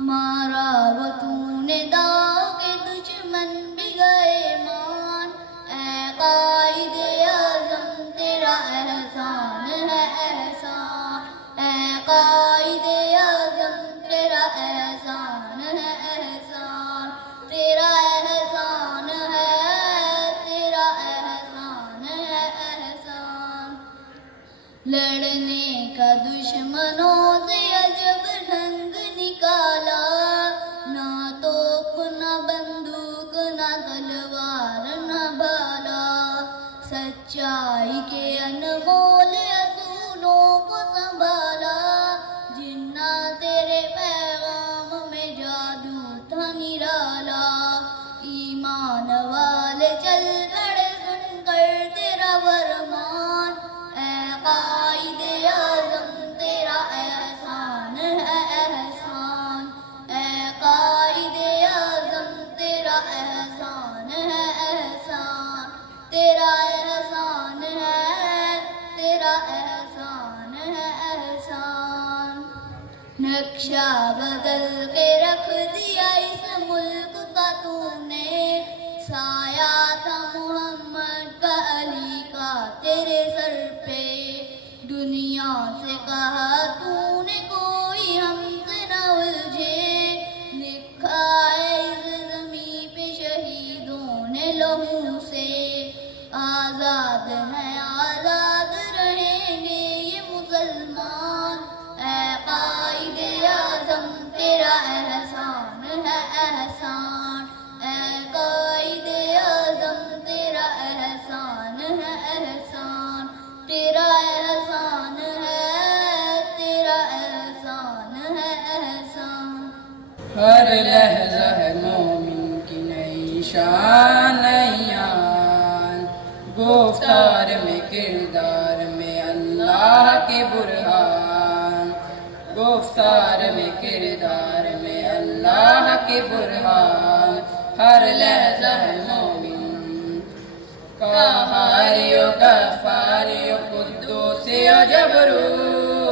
مارا وہ تو نے داغ دشمن بھی گئے مان، اے قائد اعظم تیرا احسان ہے احسان، اے قائد اعظم تیرا احسان ہے احسان، تیرا احسان ہے، تیرا احسان ہے احسان۔ لڑنے کا دشمنوں سے عجب ڈھنگ نکالا، نہ توپ نہ بندوق نہ تلوار نہ بھالا، سچائی کے انمول اصولوں کو سنبھالا، جنہ تیرے پیغام میں جادو تھا نرالا، ایمان والے چل پڑے سن کر تیرا فرمان، اے قائد اعظم تیرا احسان ہے احسان، اے قائد اعظم تیرا احسان ہے احسان، تیرا احسان ہے، تیرا احسان ہے احسان۔ نقشہ بدل کے رکھ دیا اس ملک کا تو نے، سایہ تھا محمد کا علی کا تیرے سر پہ، دنیا سے کہا تو نے کوئی ہم سے نہ الجھے، لکھا ہے اس زمیں پہ شہیدوں نے لہو سے، آزاد ہیں آزاد رہیں گے یہ مسلمان، اے قائد اعظم تیرا احسان ہے احسان، اے قائد اعظم تیرا احسان ہے احسان، تیرا احسان ہے، تیرا احسان ہے احسان۔ ہر لحظہ ہے مومن کی نئی شان نئی آن، گفتار میں کردار میں اللہ کے برہان، گفتار میں کردار میں اللہ کے برہان، ہر لحظہ ہے مومن قہاری و غفاری و قدوسی و جبروت،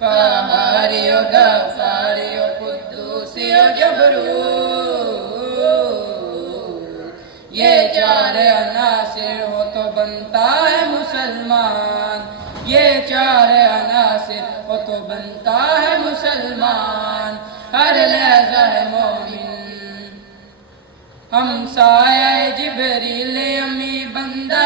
قہاری و غفاری و قدوسی و جبروت، یہ چار عناصر ہو تو بنتا ہے مسلمان، یہ چار عناصر ہو تو بنتا ہے مسلمان، ہر لحظہ ہے مومن ہم سایہ جبریل امی بندہ